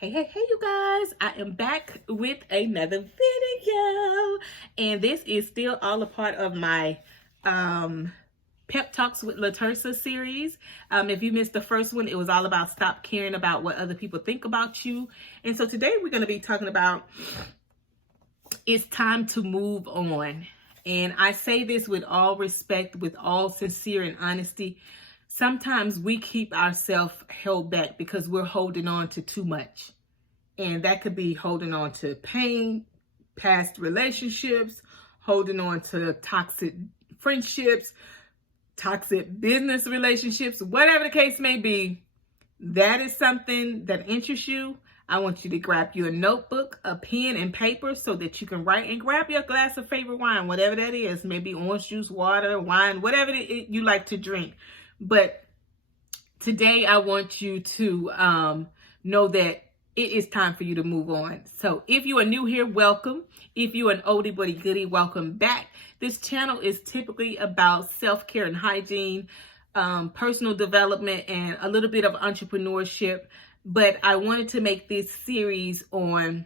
Hey, you guys, I am back with another video, and this is still all a part of my Pep Talks with LaTersa series. If you missed the first one, it was all about stop caring about what other people think about you. And so today we're going to be talking about it's time to move on. And I say this with all respect, with all sincere and honesty. Sometimes we keep ourselves held back because we're holding on to too much. And that could be holding on to pain, past relationships, holding on to toxic friendships, toxic business relationships, whatever the case may be. That is something that interests you. I want you to grab you a notebook, a pen, and paper so that you can write, and grab your glass of favorite wine, whatever that is, maybe orange juice, water, wine, whatever you like to drink. But today I want you to know that it is time for you to move on. So if you are new here, welcome. If you're an oldie but a goodie, welcome back. This channel is typically about self-care and hygiene, personal development, and a little bit of entrepreneurship. But I wanted to make this series on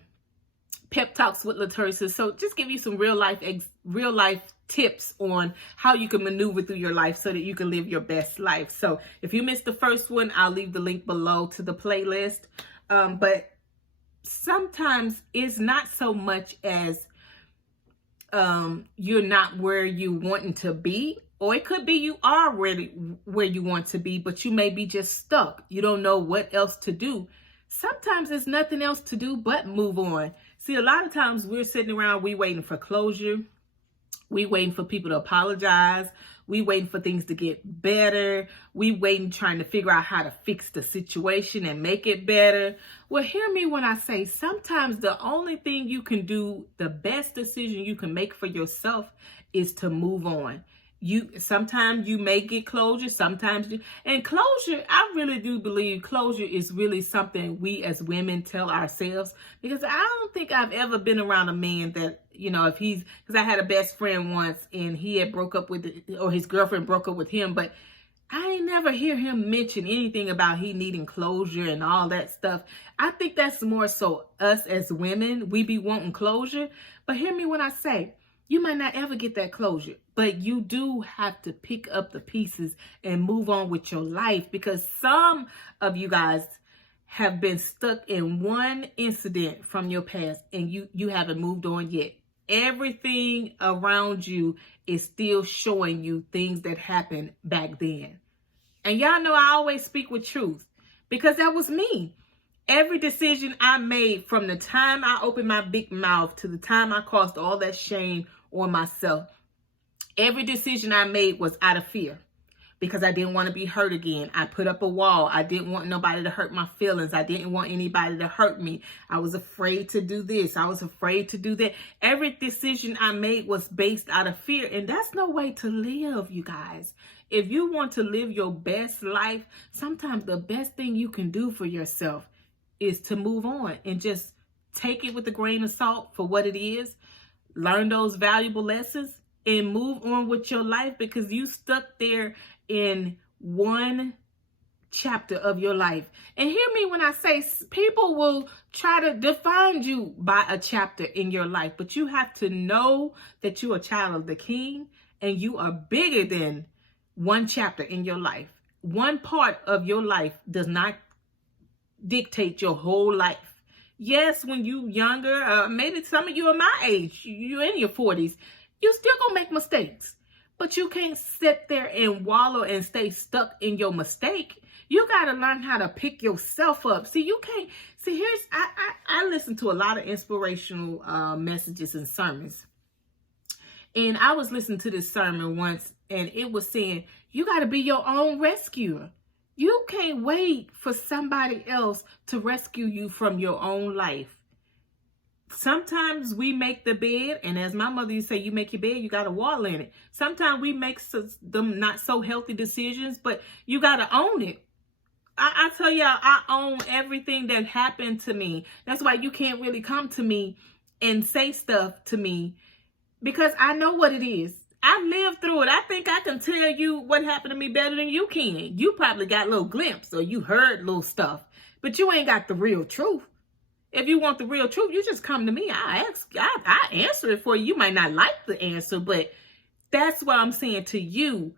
Pep Talks with LaTersa. So just give you some real life tips on how you can maneuver through your life so that you can live your best life. So if you missed the first one, I'll leave the link below to the playlist. But sometimes it's not so much as you're not where you wanting to be, or it could be you are really where you want to be, but you may be just stuck. You don't know what else to do. Sometimes there's nothing else to do but move on. See, a lot of times we're sitting around, we waiting for closure. We waiting for people to apologize. We waiting for things to get better. We waiting, trying to figure out how to fix the situation and make it better. Well, hear me when I say sometimes the only thing you can do, the best decision you can make for yourself is to move on. Sometimes you may get closure, sometimes and closure, I really do believe closure is really something we as women tell ourselves, because I don't think I've ever been around a man that, because I had a best friend once and he had broke up with, or his girlfriend broke up with him, but I ain't never hear him mention anything about he needing closure and all that stuff. I think that's more so us as women, we be wanting closure. But hear me when I say, you might not ever get that closure, but you do have to pick up the pieces and move on with your life, because some of you guys have been stuck in one incident from your past and you haven't moved on yet. Everything around you is still showing you things that happened back then. And y'all know I always speak with truth, because that was me. Every decision I made, from the time I opened my big mouth to the time I caused all that shame on myself, every decision I made was out of fear, because I didn't want to be hurt again. I put up a wall. I didn't want nobody to hurt my feelings. I didn't want anybody to hurt me. I was afraid to do this. I was afraid to do that. Every decision I made was based out of fear, and that's no way to live, you guys. If you want to live your best life, sometimes the best thing you can do for yourself is to move on and just take it with a grain of salt for what it is. Learn those valuable lessons and move on with your life, because you stuck there in one chapter of your life. And hear me when I say people will try to define you by a chapter in your life, but you have to know that you're a child of the King and you are bigger than one chapter in your life. One part of your life does not dictate your whole life. Yes, when you younger, maybe some of you are my age, you're in your 40s, you still gonna make mistakes. But you can't sit there and wallow and stay stuck in your mistake. You got to learn how to pick yourself up. See, you can't, I listen to a lot of inspirational messages and sermons. And I was listening to this sermon once, and it was saying, you got to be your own rescuer. You can't wait for somebody else to rescue you from your own life. Sometimes we make the bed, and as my mother used to say, you make your bed, you got a wall in it. Sometimes we make them not so healthy decisions, but you got to own it. I tell y'all, I own everything that happened to me. That's why you can't really come to me and say stuff to me, because I know what it is. I lived through it. I think I can tell you what happened to me better than you can. You probably got a little glimpse, or you heard little stuff, but you ain't got the real truth. If you want the real truth, you just come to me. I answer it for you. You might not like the answer, but that's what I'm saying to you.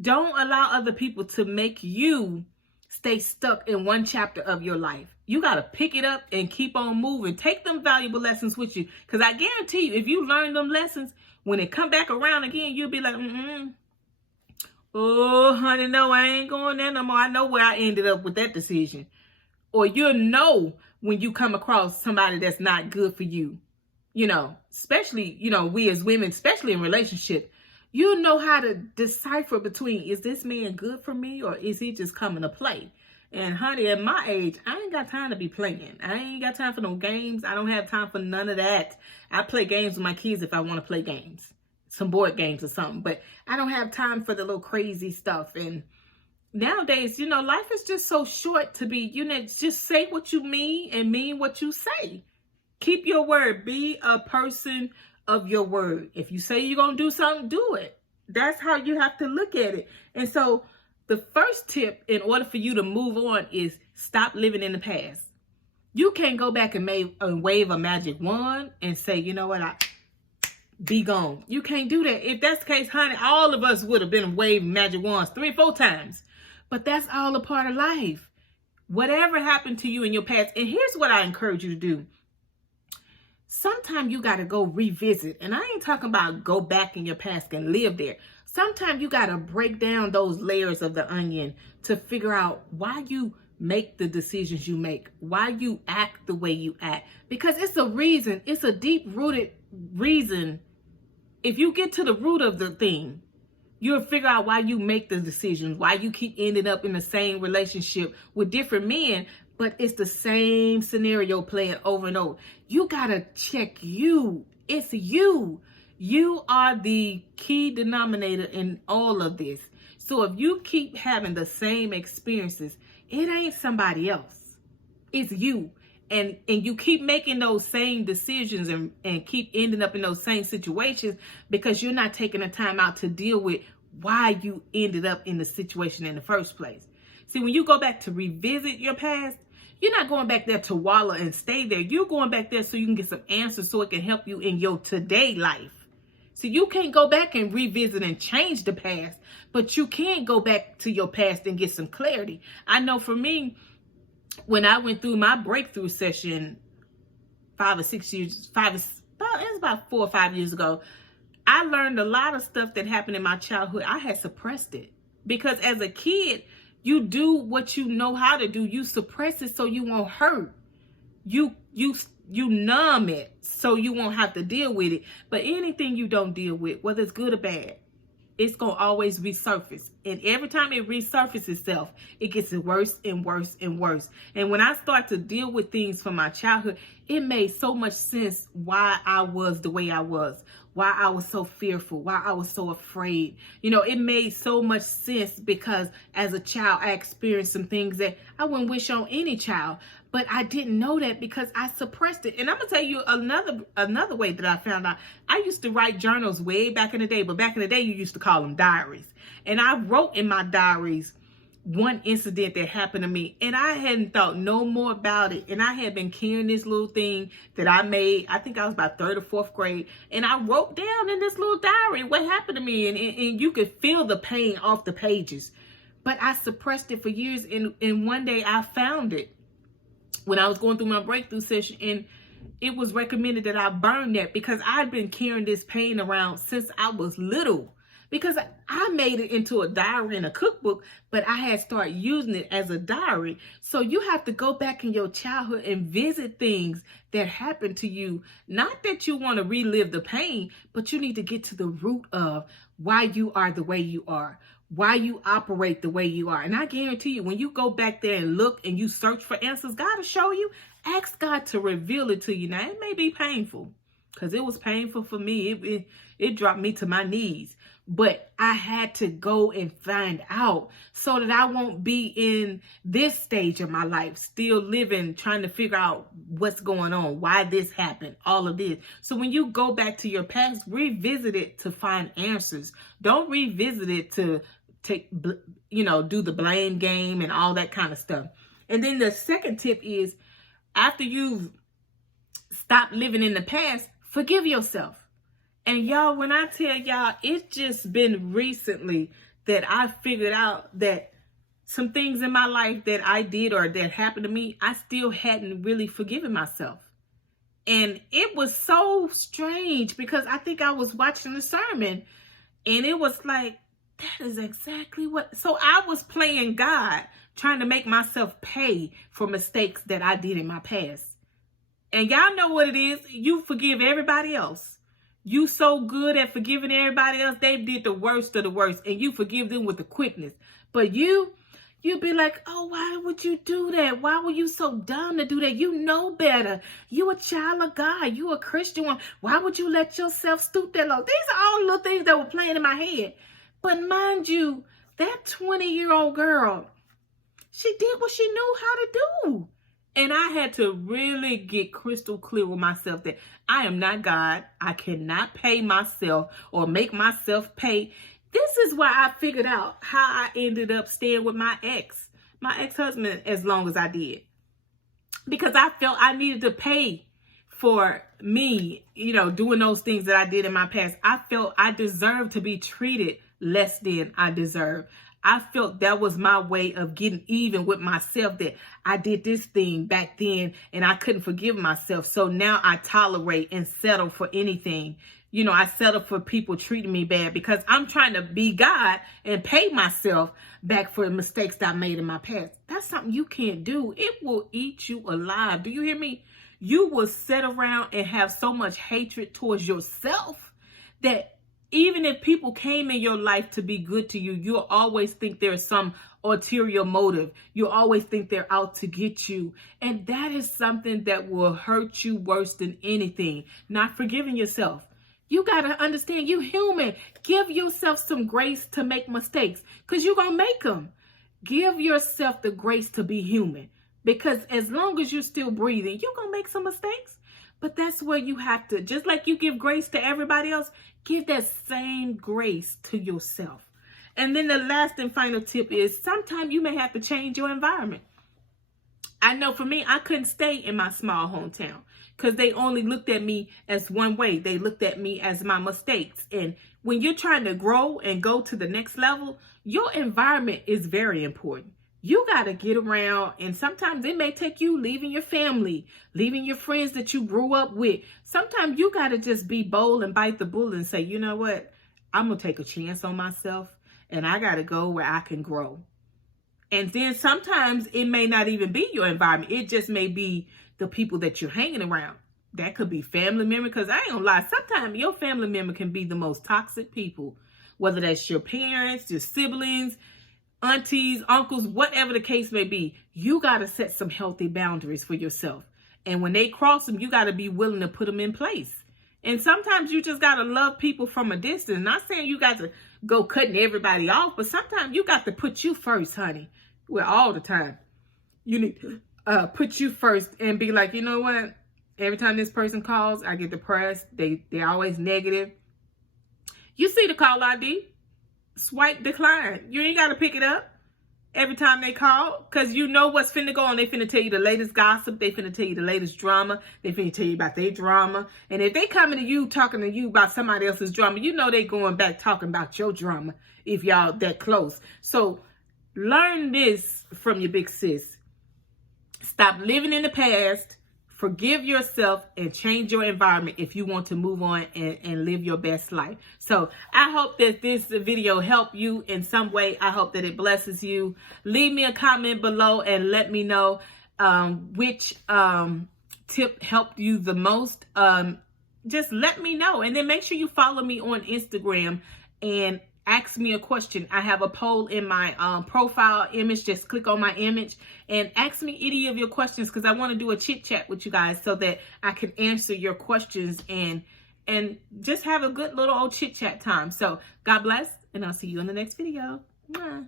Don't allow other people to make you stay stuck in one chapter of your life. You got to pick it up and keep on moving. Take them valuable lessons with you. Because I guarantee you, if you learn them lessons, when it come back around again, you'll be like, oh, honey, no, I ain't going there no more. I know where I ended up with that decision. Or you'll know when you come across somebody that's not good for you. You know, especially, you know, we as women, especially in relationships, you know how to decipher between, is this man good for me or is he just coming to play? And honey, at my age, I ain't got time to be playing. I ain't got time for no games. I don't have time for none of that. I play games with my kids if I want to play games, some board games or something. But I don't have time for the little crazy stuff. And nowadays, you know, life is just so short to be, you know, just say what you mean and mean what you say. Keep your word. Be a person of your word. If you say you're going to do something, do it. That's how you have to look at it. And so the first tip in order for you to move on is stop living in the past. You can't go back and wave a magic wand and say, you know what, be gone. You can't do that. If that's the case, honey, all of us would have been waving magic wands 3 or 4 times. But that's all a part of life. Whatever happened to you in your past, and here's what I encourage you to do. Sometimes you got to go revisit. And I ain't talking about go back in your past and live there. Sometimes you got to break down those layers of the onion to figure out why you make the decisions you make, why you act the way you act. Because it's a reason. It's a deep-rooted reason. If you get to the root of the thing, you'll figure out why you make the decisions, why you keep ending up in the same relationship with different men, but it's the same scenario playing over and over. You got to check you. It's you. You are the key denominator in all of this. So if you keep having the same experiences, it ain't somebody else. It's you. And you keep making those same decisions and keep ending up in those same situations because you're not taking the time out to deal with why you ended up in the situation in the first place. See, when you go back to revisit your past, you're not going back there to wallow and stay there. You're going back there so you can get some answers so it can help you in your today life. See, you can't go back and revisit and change the past, but you can go back to your past and get some clarity. I know for me, when I went through my breakthrough session 5 or 6 years, it was about 4 or 5 years ago, I learned a lot of stuff that happened in my childhood. I had suppressed it because as a kid, you do what you know how to do. You suppress it so you won't hurt. You numb it so you won't have to deal with it. But anything you don't deal with, whether it's good or bad, it's going to always resurface. And every time it resurfaces itself, it gets worse and worse and worse. And when I start to deal with things from my childhood, it made so much sense why I was the way I was, why I was so fearful, why I was so afraid. You know, it made so much sense because as a child, I experienced some things that I wouldn't wish on any child. But I didn't know that because I suppressed it. And I'm going to tell you another way that I found out. I used to write journals way back in the day. But back in the day, you used to call them diaries. And I wrote in my diaries one incident that happened to me. And I hadn't thought no more about it. And I had been carrying this little thing that I made. I think I was about 3rd or 4th grade. And I wrote down in this little diary what happened to me. And you could feel the pain off the pages. But I suppressed it for years. And one day I found it when I was going through my breakthrough session, and it was recommended that I burn that because I'd been carrying this pain around since I was little. Because I made it into a diary and a cookbook, but I had started using it as a diary. So you have to go back in your childhood and visit things that happened to you. Not that you want to relive the pain, but you need to get to the root of why you are the way you are, why you operate the way you are. And I guarantee you, when you go back there and look and you search for answers, God will show you. Ask God to reveal it to you. Now, it may be painful because it was painful for me. It dropped me to my knees. But I had to go and find out so that I won't be in this stage of my life, still living, trying to figure out what's going on, why this happened, all of this. So when you go back to your past, revisit it to find answers. Don't revisit it to do the blame game and all that kind of stuff. And then the second tip is, after you've Stop living in the past. Forgive yourself. And y'all, when I tell y'all, it's just been recently that I figured out that some things in my life that I did or that happened to me, I still hadn't really forgiven myself. And it was so strange because I think I was watching the sermon and it was like, that is exactly what. So I was playing God, trying to make myself pay for mistakes that I did in my past. And y'all know what it is. You forgive everybody else. You so good at forgiving everybody else. They did the worst of the worst and you forgive them with the quickness. But you'd be like, oh, why would you do that? Why were you so dumb to do that? You know better. You a child of God. You a Christian one. Why would you let yourself stoop that low? These are all little things that were playing in my head. But mind you, that 20-year-old girl, she did what she knew how to do. And I had to really get crystal clear with myself that I am not God. I cannot pay myself or make myself pay. This is why I figured out how I ended up staying with my ex-husband as long as I did. Because I felt I needed to pay for me, doing those things that I did in my past. I felt I deserved to be treated less than I deserved. I felt that was my way of getting even with myself, that I did this thing back then and I couldn't forgive myself. So now I tolerate and settle for anything. I settle for people treating me bad because I'm trying to be God and pay myself back for the mistakes that I made in my past. That's something you can't do. It will eat you alive. Do you hear me? You will sit around and have so much hatred towards yourself that even if people came in your life to be good to you, you'll always think there's some ulterior motive. You'll always think they're out to get you. And that is something that will hurt you worse than anything. Not forgiving yourself. You got to understand you're human. Give yourself some grace to make mistakes because you're going to make them. Give yourself the grace to be human because as long as you're still breathing, you're going to make some mistakes. But that's where you have to, just like you give grace to everybody else, give that same grace to yourself. And then the last and final tip is sometimes you may have to change your environment. I know for me, I couldn't stay in my small hometown because they only looked at me as one way. They looked at me as my mistakes. And when you're trying to grow and go to the next level, your environment is very important. You got to get around, and sometimes it may take you leaving your family, leaving your friends that you grew up with. Sometimes you got to just be bold and bite the bullet and say, you know what? I'm going to take a chance on myself, and I got to go where I can grow. And then sometimes it may not even be your environment. It just may be the people that you're hanging around. That could be family member, because I ain't gonna lie, sometimes your family member can be the most toxic people, whether that's your parents, your siblings, aunties, uncles, whatever the case may be. You got to set some healthy boundaries for yourself. And when they cross them, you got to be willing to put them in place. And sometimes you just got to love people from a distance. Not saying you got to go cutting everybody off, but sometimes you got to put you first, honey. Well, all the time. You need to put you first and be like, you know what? Every time this person calls, I get depressed. They're always negative. You see the call ID. Swipe decline. You ain't got to pick it up every time they call, because you know what's finna go on. They finna tell you the latest gossip. They finna tell you the latest drama. They finna tell you about their drama. And if they coming to you, talking to you about somebody else's drama, you know they going back talking about your drama if y'all that close. So learn this from your big sis. Stop living in the past. Forgive yourself and change your environment if you want to move on and live your best life. So I hope that this video helped you in some way. I hope that it blesses you. Leave me a comment below and let me know which tip helped you the most. Just let me know. And then make sure you follow me on Instagram and ask me a question. I have a poll in my profile image. Just click on my image and ask me any of your questions, because I want to do a chit chat with you guys so that I can answer your questions and just have a good little old chit chat time. So God bless, and I'll see you in the next video. Mwah.